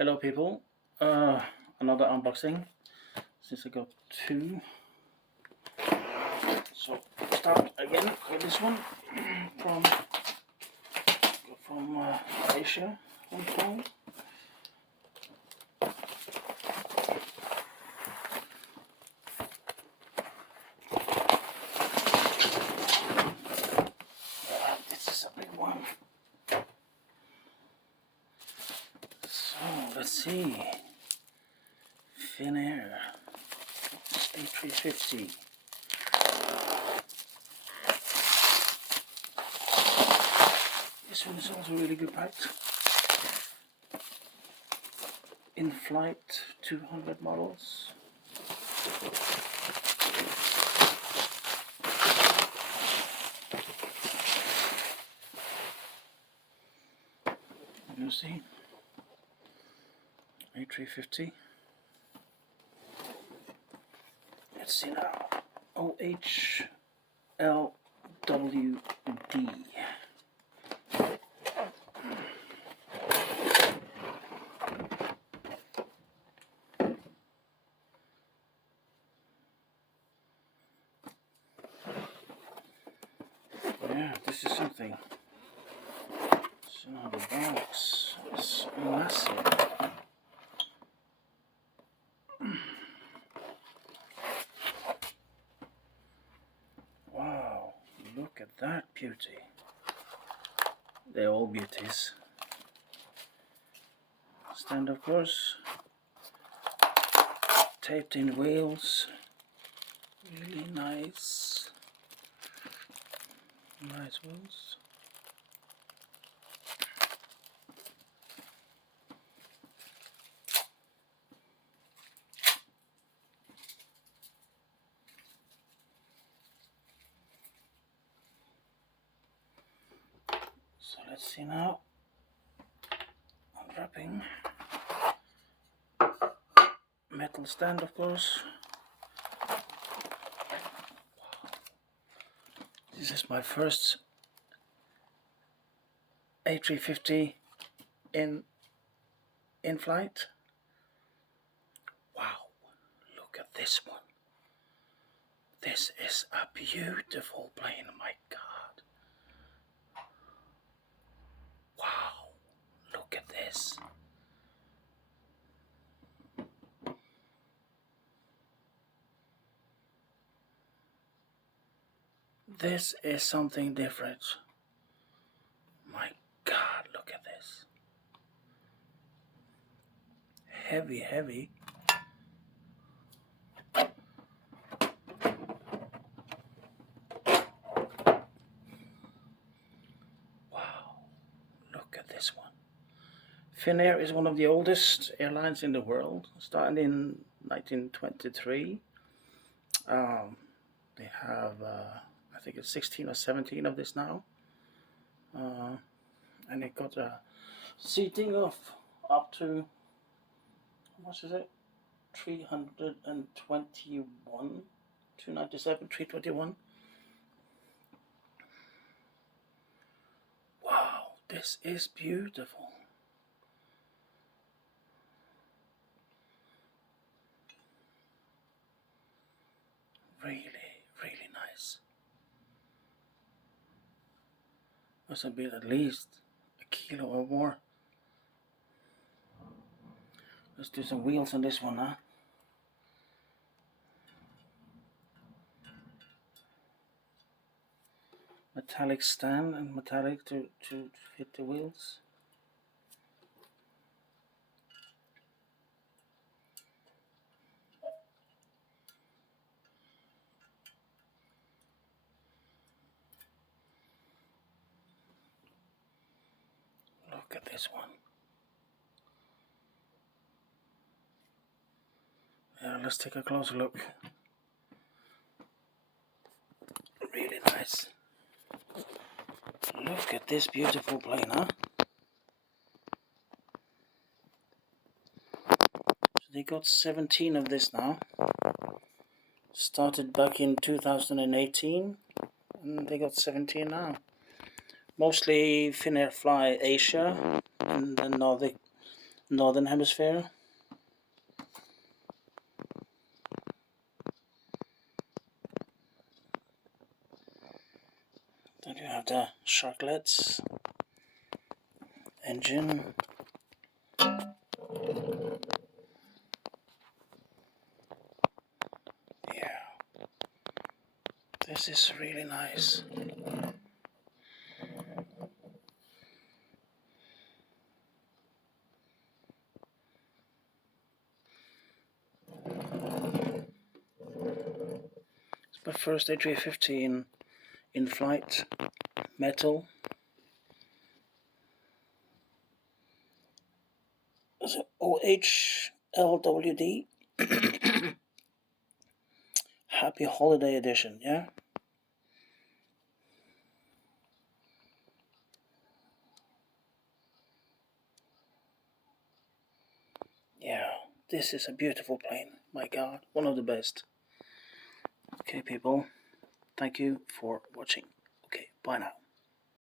Hello people, another unboxing since I got two. So start again with this one from Asia, Hong Kong. This is a big one. So let's see. Finnair A350. This one is also really good packed. Inflight 200 models. You see, A350. Let's see now. OY-LWD. Yeah, this is something. So the box is massive. Wow, look at that beauty. They're all beauties. Stand, of course. Taped in wheels. Really nice. Nice wheels. So let's see now. Unwrapping. Metal stand, of course. This is my first A350 in flight. Wow, look at this one. This is a beautiful plane, my God. Wow, look at this. This is something different. My God, look at this. Heavy, heavy. Wow, look at this one. Finnair is one of the oldest airlines in the world, started in 1923. They have, I think it's 16 or 17 of this now. And it got a seating of up to, how much is it? 321, 297, 321. Wow, this is beautiful. Really, really nice. Must have been at least a kilo or more. Let's do some wheels on this one, huh? Metallic stand and metallic to fit the wheels. Look at this one. Yeah, let's take a closer look. Really nice. Look at this beautiful plane, huh? So they got 17 of this now. Started back in 2018 and they got 17 now. Mostly Finnair fly Asia and the Nordic Northern Hemisphere. Then you have the sharklets, engine, yeah, this is really nice. It's my first A350 in flight, metal. It's an OY-LWD. Happy Holiday Edition, yeah? Yeah, this is a beautiful plane. My God, one of the best. Okay, people, thank you for watching. Okay, bye now.